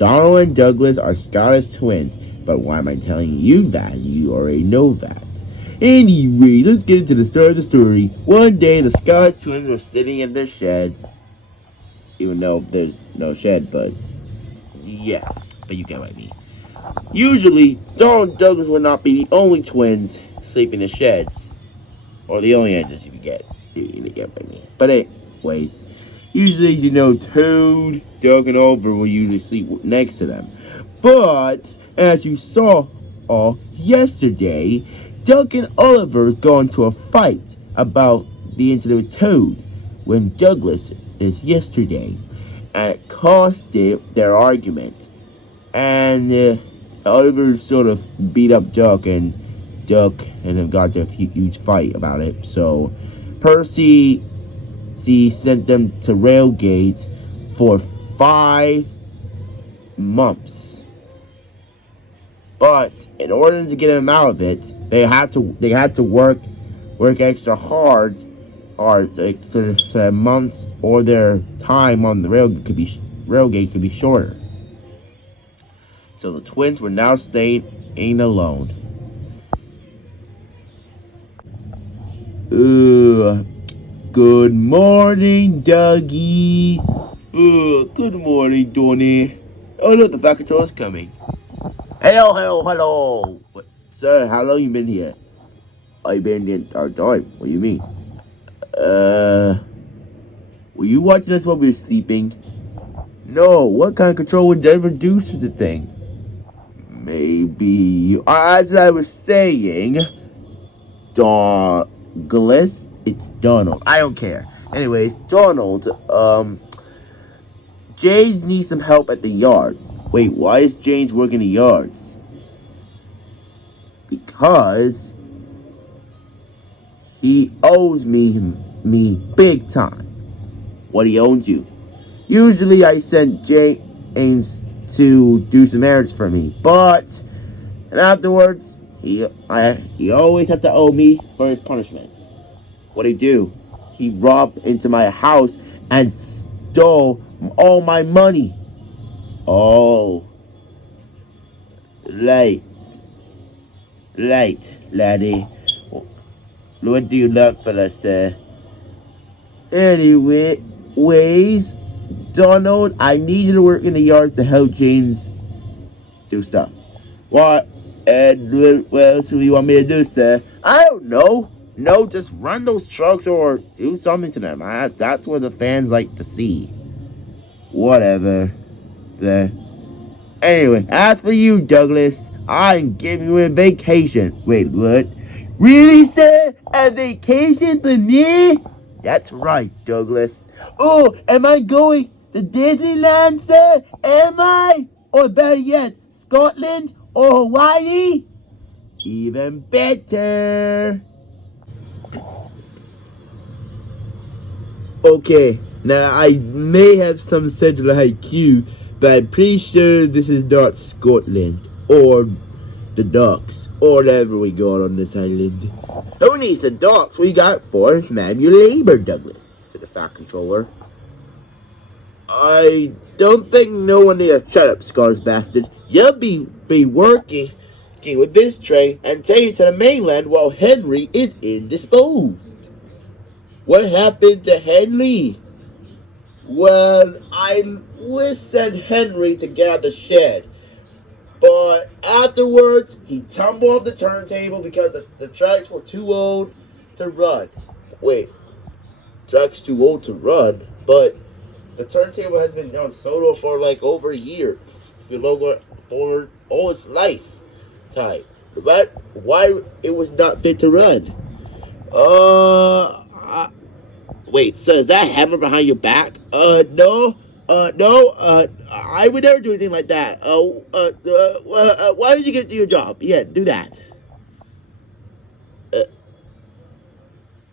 Donald and Douglas are Scottish twins. But why am I telling you that? You already know that. Anyway, let's get into the start of the story. One day, the Scottish twins were sitting in their sheds. Even though there's no shed, but yeah. But you get what I mean. Usually, Donald and Douglas would not be the only twins sleeping in sheds. Or the only answers you get. You get what I mean. But anyways, usually, Toad, Doug, and Oliver will usually sleep next to them. But, as you saw yesterday, Doug and Oliver got into a fight about the incident with Toad when Douglas is yesterday. And it costed their argument. And Oliver sort of beat up Doug and him got into a huge fight about it. So Percy sent them to Railgate for 5 months. But in order to get them out of it, they had to work extra hard so their months or their time on the railgate could be shorter. So the twins were now staying alone. Good morning, Dougie. Good morning, Donnie. Oh, look, the Fat Controller's coming. Hello. What, sir, how long you been here? I've been the entire time. What do you mean? Were you watching us while we were sleeping? No, what kind of control would ever do such a thing? Maybe you... As I was saying... Douglas? It's Donald. I don't care. Anyways, Donald, James needs some help at the yards. Wait, why is James working the yards? Because he owes me big time. What he owes you? Usually I send James to do some errands for me, but and afterwards he always have to owe me for his punishments. What'd he do? He robbed into my house and stole all my money. Oh, right, laddie. What do you look for us, sir? Anyways, Donald, I need you to work in the yards to help James do stuff. What? And what else do you want me to do, sir? I don't know. No, just run those trucks or do something to them. That's what the fans like to see. Whatever. There. Anyway, as for you, Douglas, I'm giving you a vacation. Wait, what? Really, sir? A vacation for me? That's right, Douglas. Oh, am I going to Disneyland, sir? Am I? Or better yet, Scotland or Hawaii? Even better. Okay, now I may have some central IQ, but I'm pretty sure this is not Scotland or the docks or whatever we got on this island. Who needs the docks? We got forced manual labor, Douglas, said the Fat Controller. I don't think no one here. Shut up, Scars bastard. You'll be working with this train and taken to the mainland while Henry is indisposed. What happened to Henry? Well, I would send Henry to get out the shed. But afterwards, he tumbled off the turntable because the tracks were too old to run. Wait, tracks too old to run? But the turntable has been on Sodor for like over a year. For all its lifetime. But why it was not fit to run? Wait, so is that hammer behind your back? No. I would never do anything like that. Why did you get to your job? Yeah, do that.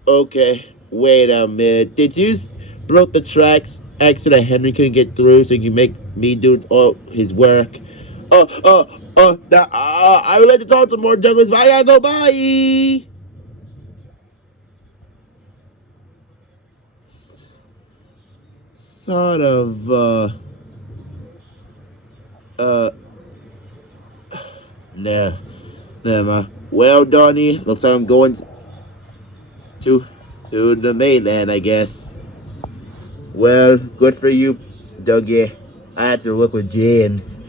Okay, wait a minute. Did you broke the tracks so that Henry couldn't get through so you can make me do all his work? I would like to talk some more, Douglas, but I gotta go. Bye. Sort of, Uh, nah, nah, well, Donnie, looks like I'm going to to the mainland, I guess. Well, good for you, Dougie. I had to work with James.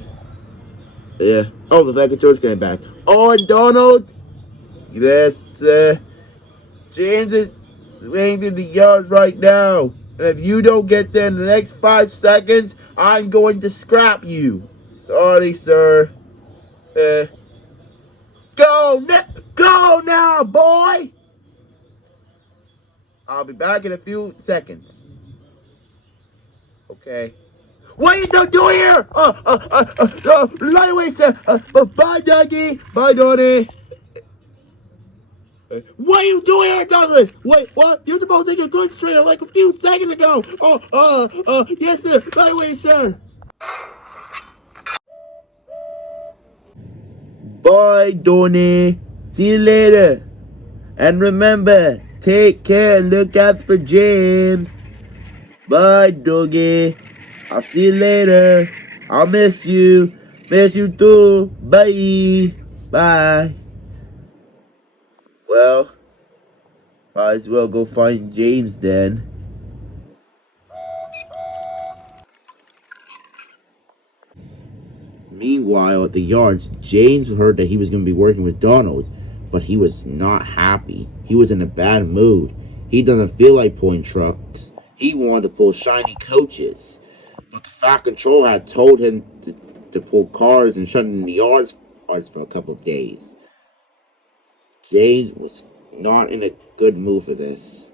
Yeah. Oh, the fact that George came back. Oh, and Donald. Yes, James is waiting in the yard right now. And if you don't get there in the next 5 seconds, I'm going to scrap you. Sorry, sir. Uh, go now, boy. I'll be back in a few seconds. Okay. What are you still doing here? Right away, sir. Bye, Dougie. Bye, Donnie. What are you doing here, Douglas? Wait, what? You're supposed to take a good straight like a few seconds ago. Yes, sir. Right away, sir. Bye, Donnie. See you later. And remember, take care and look out for James. Bye, Dougie. I'll see you later. I'll miss you. Miss you too. Bye. Bye. Well, might as well go find James then. Meanwhile, at the yards, James heard that he was going to be working with Donald, but he was not happy. He was in a bad mood. He doesn't feel like pulling trucks. He wanted to pull shiny coaches. But the Fat Control had told him to pull cars and shut in the yards for a couple of days. James was not in a good mood for this.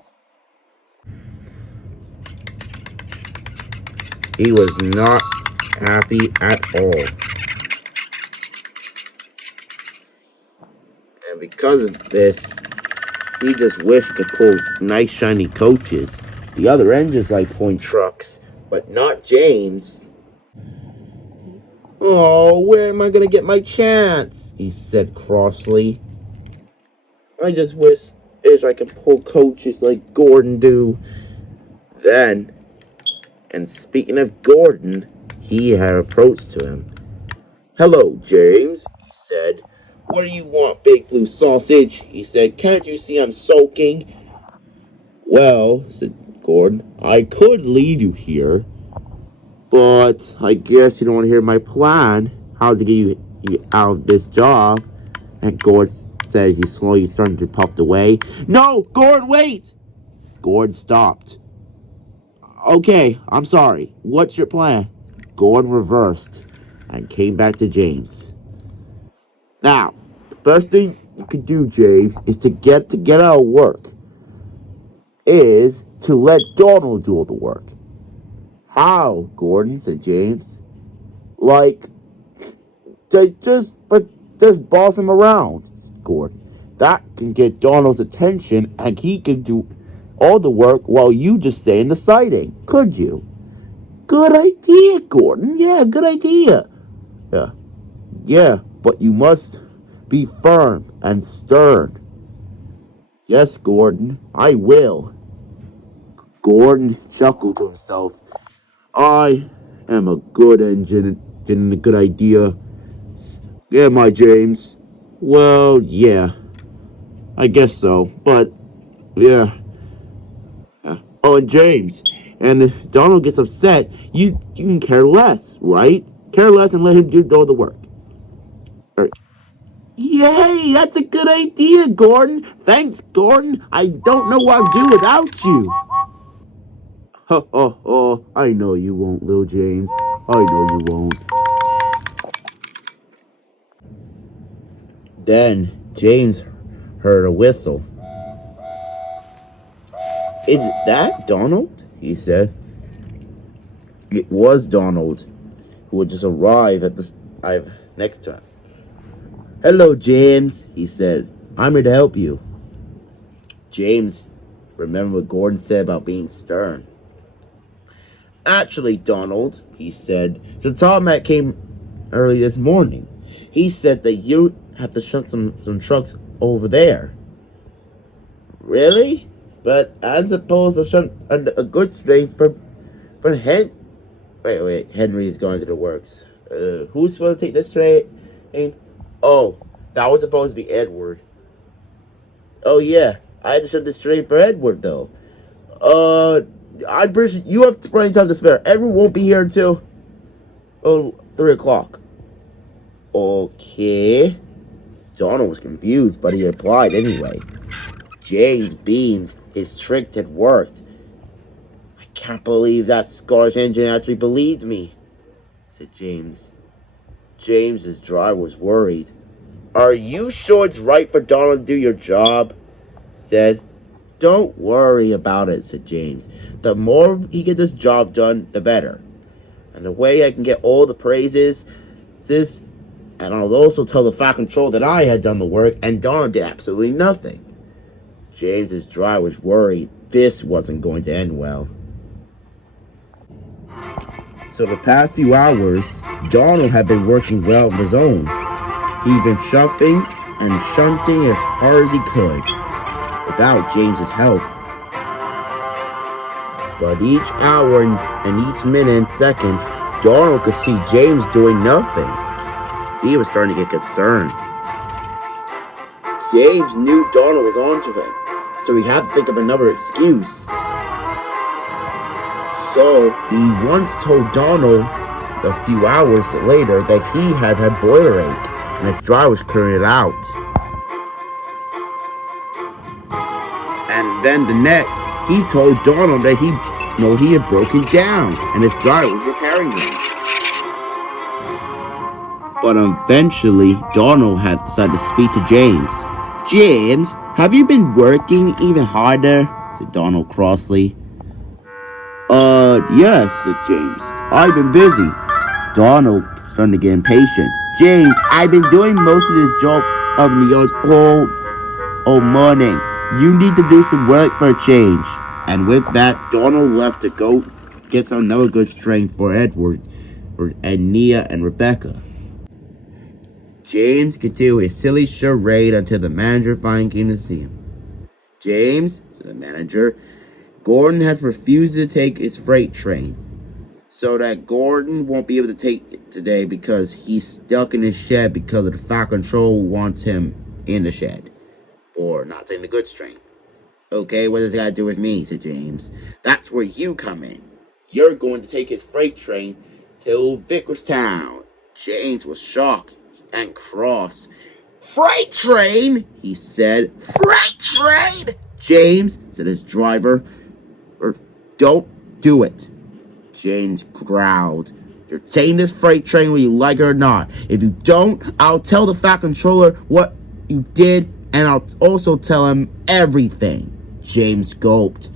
He was not happy at all. And because of this, he just wished to pull nice shiny coaches. The other engines like pulling trucks, but not James. Oh, where am I gonna get my chance? He said crossly. I just wish I could pull coaches like Gordon do. Then, and speaking of Gordon, he had approached to him. Hello, James, he said. What do you want, Big Blue Sausage? He said. Can't you see I'm sulking? Well, said Gordon, I could leave you here, but I guess you don't want to hear my plan, how to get you out of this job. And Gordon said he slowly started to puff away. No, Gordon, wait! Gordon stopped. Okay, I'm sorry. What's your plan? Gordon reversed and came back to James. Now, the best thing you can do, James, is to get out of work. Is to let Donald do all the work. How, Gordon? Said James. Like, just boss him around, Gordon. That can get Donald's attention, and he can do all the work while you just stay in the siding. Could you? Good idea, Gordon. Yeah, good idea. Yeah, but you must be firm and stern. Yes, Gordon, I will. Gordon chuckled to himself. I am a good engine and a good idea. Yeah, my James. Well, yeah. I guess so. But, yeah. Oh, and James. And if Donald gets upset, you can care less, right? Care less and let him do all the work. Yay, that's a good idea, Gordon. Thanks, Gordon. I don't know what I'd do without you. I know you won't, little James. I know you won't. Then James heard a whistle. Is that Donald? He said. It was Donald, who had just arrived at the next to him. Hello, James, he said. I'm here to help you. James remembered what Gordon said about being stern. Actually, Donald, he said, so Tom Matt came early this morning. He said that you have to shut some trucks over there. Really? But I'm supposed to shut a good straight for Wait, Henry's going to the works. Who's supposed to take this train? Oh, that was supposed to be Edward. Oh yeah, I had to shut this train for Edward though. Uh, I'm pretty sure you have plenty of time to spare. Edward won't be here until 3 o'clock. Okay. Donald was confused, but he replied anyway. James beamed. His trick had worked. I can't believe that Scottish engine actually believed me, said James. James's driver was worried. Are you sure it's right for Donald to do your job? Said. Don't worry about it, said James. The more he gets this job done, the better. And the way I can get all the praises is, and I'll also tell the Fat Control that I had done the work and Donald did absolutely nothing. James's driver was worried this wasn't going to end well. So the past few hours, Donald had been working well on his own. He'd been shuffling and shunting as hard as he could, without James's help. But each hour and each minute and second, Donald could see James doing nothing. He was starting to get concerned. James knew Donald was onto him, so he had to think of another excuse. So he once told Donald a few hours later that he had had boiler ache and his driver was clearing it out. And then the next, he told Donald that he had broken down and his driver was repairing them. But eventually, Donald had decided to speak to James. James, have you been working even harder? Said Donald crossly. Yes, said James. I've been busy. Donald started to get impatient. James, I've been doing most of this job of the yard all morning. You need to do some work for a change. And with that, Donald left to go get some another good strength for Edward, and Nia and Rebecca. James continued his silly charade until the manager finally came to see him. James, said the manager, Gordon has refused to take his freight train, so that Gordon won't be able to take it today because he's stuck in his shed because of the Fat Control wants him in the shed, or not taking the goods train. Okay, what does that got to do with me, said James. That's where you come in. You're going to take his freight train to Vicarstown. James was shocked and cross. Freight train, he said. Freight train? James, said his driver, don't do it. James growled. You're taking this freight train whether you like it or not. If you don't, I'll tell the Fat Controller what you did, and I'll also tell him everything. James gulped.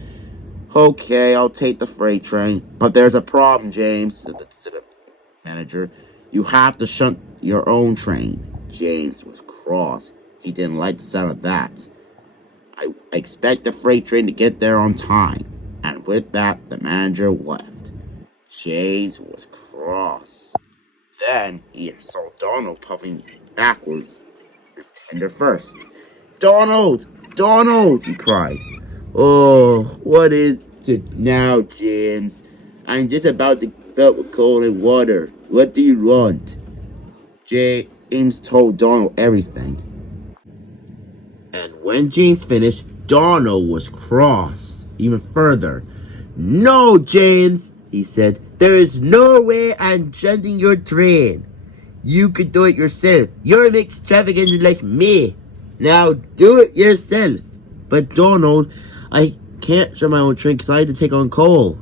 Okay, I'll take the freight train. But there's a problem, James, said the manager. You have to shunt your own train. James was cross. He didn't like the sound of that. I expect the freight train to get there on time. And with that, the manager left. James was cross. Then he saw Donald puffing backwards. His tender first. Donald! Donald! He cried. Oh, what is it now, James? I'm just about to fill up with cold and water. What do you want? James told Donald everything. And when James finished, Donald was cross even further. No, James, he said. There is no way I'm shunting your train. You could do it yourself. You're an extravagant like me. Now do it yourself. But Donald, I can't shut my own train because I had to take on coal.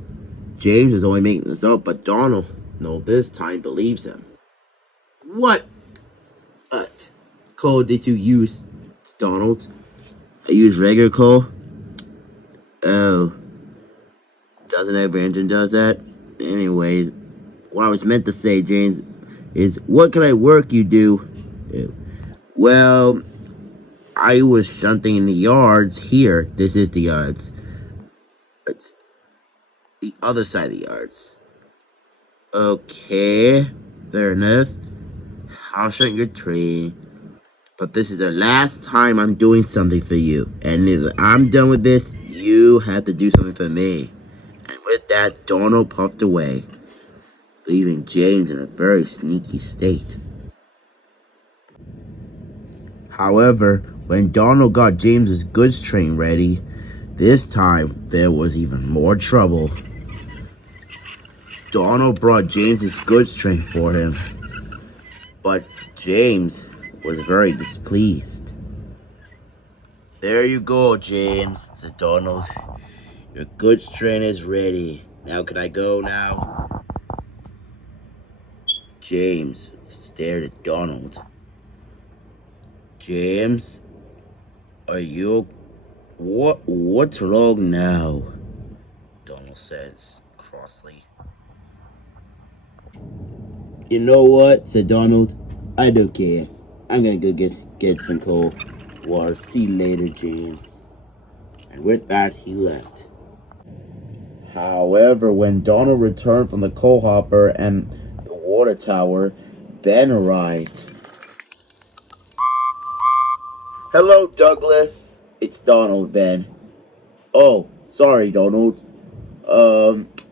James was only making this up, but Donald, this time believes him. What coal did you use, Donald? I used regular coal. Oh, doesn't every engine does that? Anyways, what I was meant to say, James, is what kind of work you do? Well, I was shunting in the yards here. This is the yards. It's the other side of the yards. Okay, fair enough. I'll shunt your tree. But this is the last time I'm doing something for you. And if I'm done with this, you have to do something for me. And with that, Donald puffed away. leaving James in a very sneaky state. However, when Donald got James's goods train ready, this time there was even more trouble. Donald brought James's goods train for him, but James was very displeased. "There you go, James," said Donald. "Your goods train is ready. Now can I go now?" James stared at Donald. "James, are you... What's wrong now?" Donald says crossly. "You know what?" said Donald. "I don't care. I'm gonna go get some cold water. See you later, James." And with that, he left. However, when Donald returned from the coal hopper and the water tower, Ben arrived. "Hello, Douglas." "It's Donald, Ben." "Oh, sorry, Donald.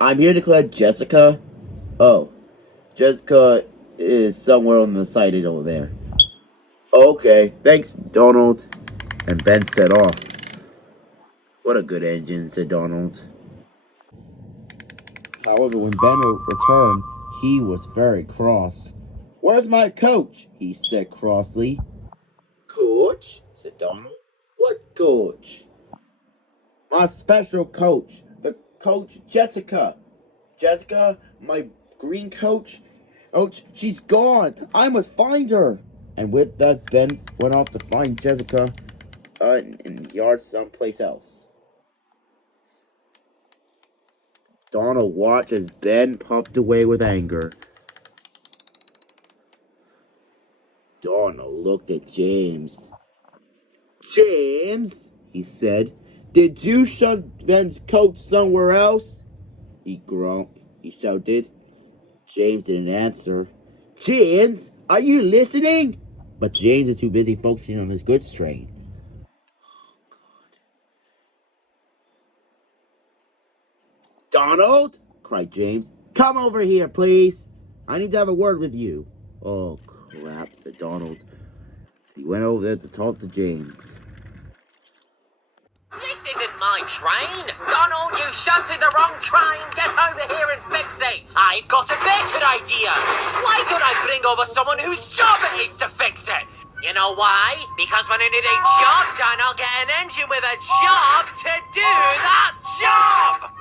I'm here to collect Jessica." "Oh, Jessica is somewhere on the side over there." "Okay, thanks, Donald." And Ben set off. "What a good engine," said Donald. However, when Ben returned, he was very cross. "Where's my coach?" he said crossly. "Coach?" said Donald. "What coach?" "My special coach. The coach Jessica. Jessica, my green coach. Oh, she's gone. I must find her." And with that, Ben went off to find Jessica in the yard someplace else. Donald watched as Ben puffed away with anger. Donald looked at James. "James," he said, "did you shove Ben's coat somewhere else?" He groaned. He shouted. James didn't answer. "James, are you listening?" But James is too busy focusing on his goods train. "Donald," cried James, "come over here, please. I need to have a word with you." "Oh, crap," said Donald. He went over there to talk to James. "This isn't my train! Donald, you shunted the wrong train! Get over here and fix it! I've got a better idea! Why don't I bring over someone whose job it is to fix it? You know why? Because when I need a job done, I'll get an engine with a job to do that job!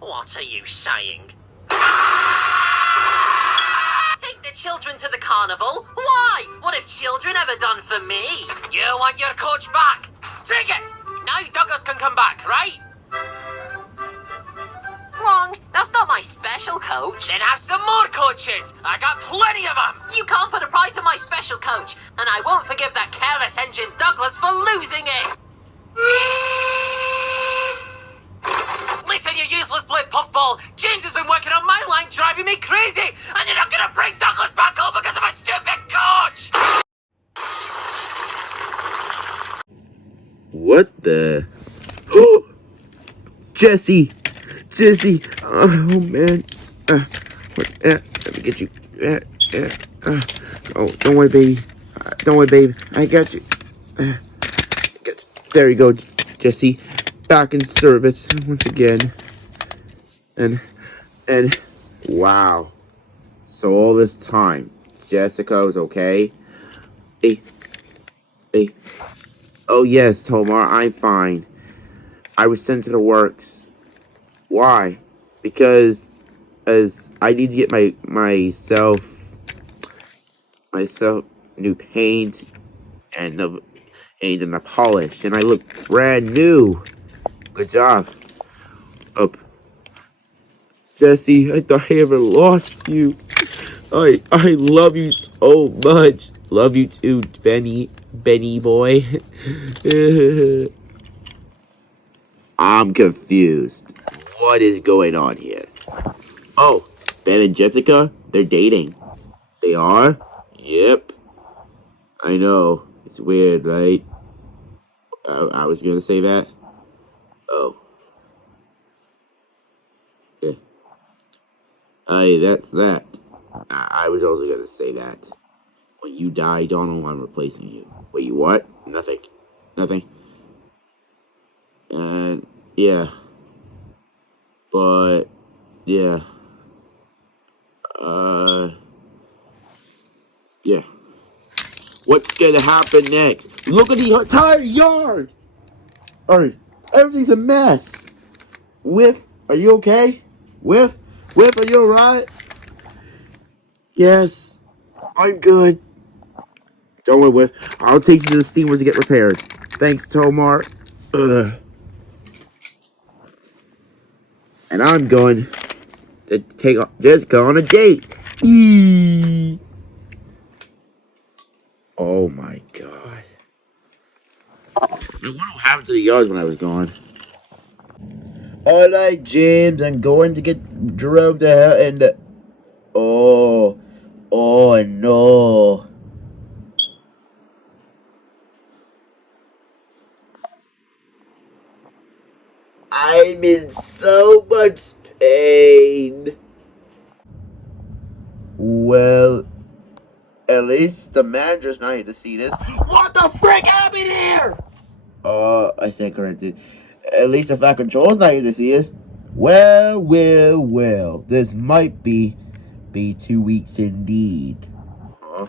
What are you saying? Take the children to the carnival? Why? What have children ever done for me? You want your coach back? Take it! Now Douglas can come back, right? Wrong. That's not my special coach. Then have some more coaches. I got plenty of them. You can't put a price on my special coach, and I won't forgive that careless engine Douglas for losing it. Listen, you useless blade puffball. James has been working on my line, driving me crazy, and you're not gonna bring Douglas back home because of a stupid coach. What the? Jesse! Jesse! Oh, man. Let me get you. Oh, don't worry, baby. Don't worry, baby. I got you. There you go, Jesse. Back in service once again. And, wow. So all this time, Jessica was okay? Hey, hey. Oh, yes, Tomar, I'm fine. I was sent to the works. Why? Because as I need to get myself new paint and a polish, and I look brand new. Good job. Oh, Jesse, I thought I ever lost you. I love you so much. Love you too, Benny boy. I'm confused. What is going on here? Oh, Ben and Jessica, they're dating. They are? Yep. I know. It's weird, right? I was gonna say that. Oh. Yeah. Hey, that's that. I was also gonna say that. When you die, Donald, I'm replacing you. Wait, what? Nothing. Nothing. And yeah, but yeah, uh, yeah. What's gonna happen next? Look at the entire yard. Alright, everything's a mess. Whiff, are you okay? Whiff, Whiff, are you alright? Yes, I'm good. Don't worry, Whiff. I'll take you to the steamer to get repaired. Thanks, Tomar. Ugh. And I'm going to take Jessica on a date. Eee. Oh my god. What happened to the yards when I was gone? Alright, James, I'm going to get drove to hell and... Oh. Oh, no. I'm in so much pain. Well, at least the manager's not here to see this. What the frick happened here? I think I did. At least the Fat Control's not here to see us. Well, well, well. This might be 2 weeks indeed. Huh?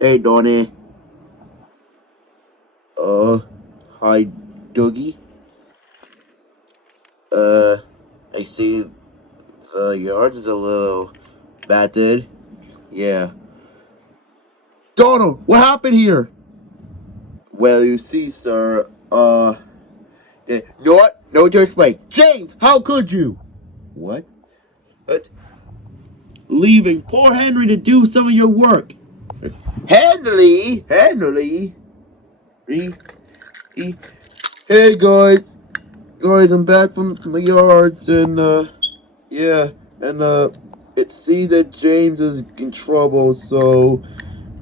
Hey, Donnie. Hi, Dougie. I see the yard is a little battered. Yeah. Donald, what happened here? Well, you see, sir, you know what? No, just wait. James, how could you? What? What? Leaving poor Henry to do some of your work. Henry? He- Hey, guys. Guys, I'm back from the yards, and, yeah, and, it seems that James is in trouble, so,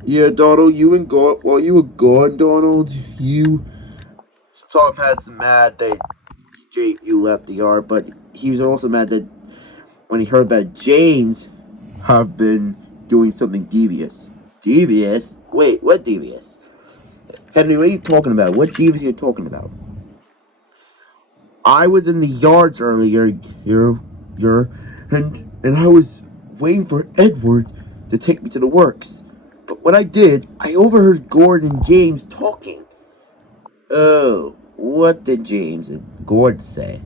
yeah, Donald, while you were gone, Donald, you Tom had some mad that you left the yard, but he was also mad that when he heard that James have been doing something devious. Devious? Wait, what devious? Henry, what are you talking about? What devious are you talking about? I was in the yards earlier, and I was waiting for Edward to take me to the works. But when I did, I overheard Gordon and James talking. Oh, what did James and Gordon say?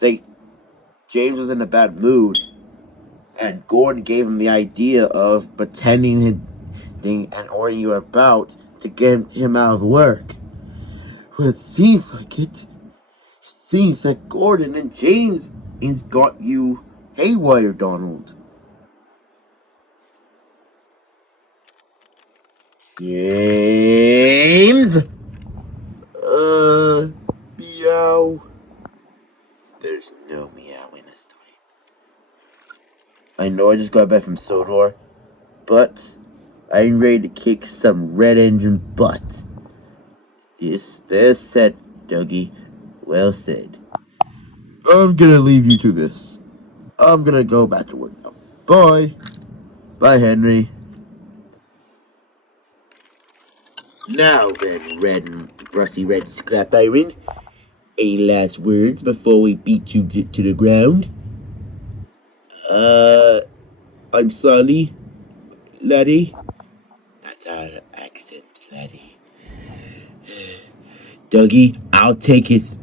James was in a bad mood, and Gordon gave him the idea of pretending and ordering you about to get him out of work. Well, it seems like it. Seems like Gordon and James has got you haywire, Donald. James? Meow. There's no meowing this time. I know I just got back from Sodor, but I'm ready to kick some red engine butt. Yes, there's said, Dougie. Well said. I'm gonna leave you to this. I'm gonna go back to work now. Bye. Bye, Henry. Now then, red and rusty red scrap iron. Any last words before we beat you to the ground? I'm sorry, laddie. That's our accent, laddie. Dougie, I'll take his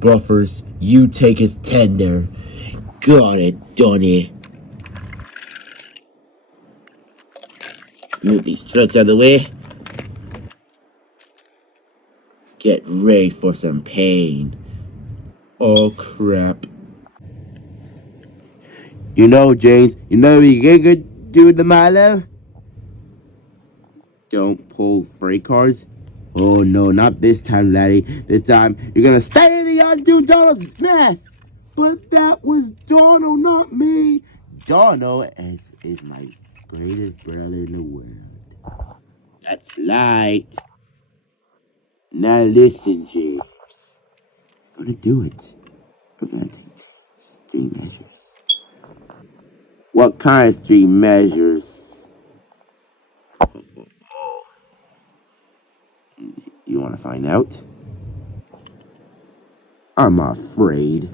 buffers. You take his tender. Got it, Donnie. Move these trucks out of the way. Get ready for some pain. Oh, crap. You know, James, you know what you get good do with the Milo? Don't pull freight cars. Oh, no, not this time, laddie. This time, you're gonna stay in the yard and do Donald's mess. But that was Donald, not me. Donald is my greatest brother in the world. That's light. Now listen, James. We're gonna do it. We're gonna take extreme measures. What kind of extreme measures? You wanna find out? I'm afraid.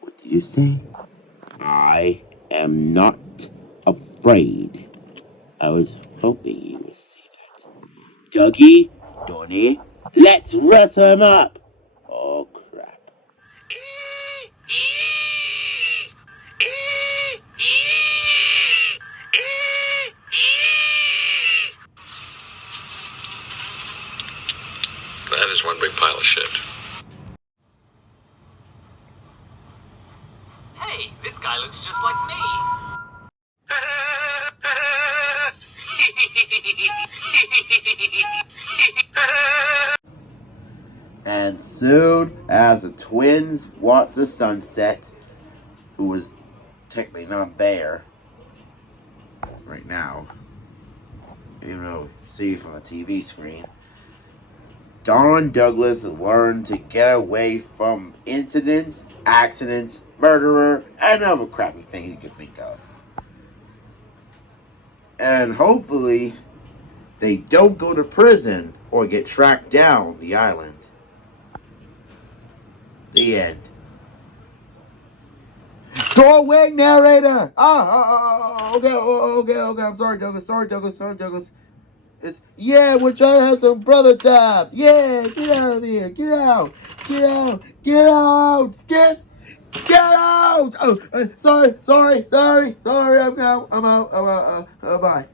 What did you say? I am not afraid. I was hoping you would say that. Dougie, Donnie, let's wrestle him up. Oh, crap. That is one big pile of shit. Hey, this guy looks just like me. And soon as the twins watched the sunset, who was technically not there right now, even though you see from the TV screen, Don Douglas learned to get away from incidents, accidents, murderer, and other crappy things you can think of. And hopefully, they don't go to prison or get tracked down the island. The end. Go away, narrator! Okay. I'm sorry, Douglas. Yeah, we're trying to have some brother time. Yeah, get out of here. Get out. Get out. Oh, sorry. I'm out. Bye.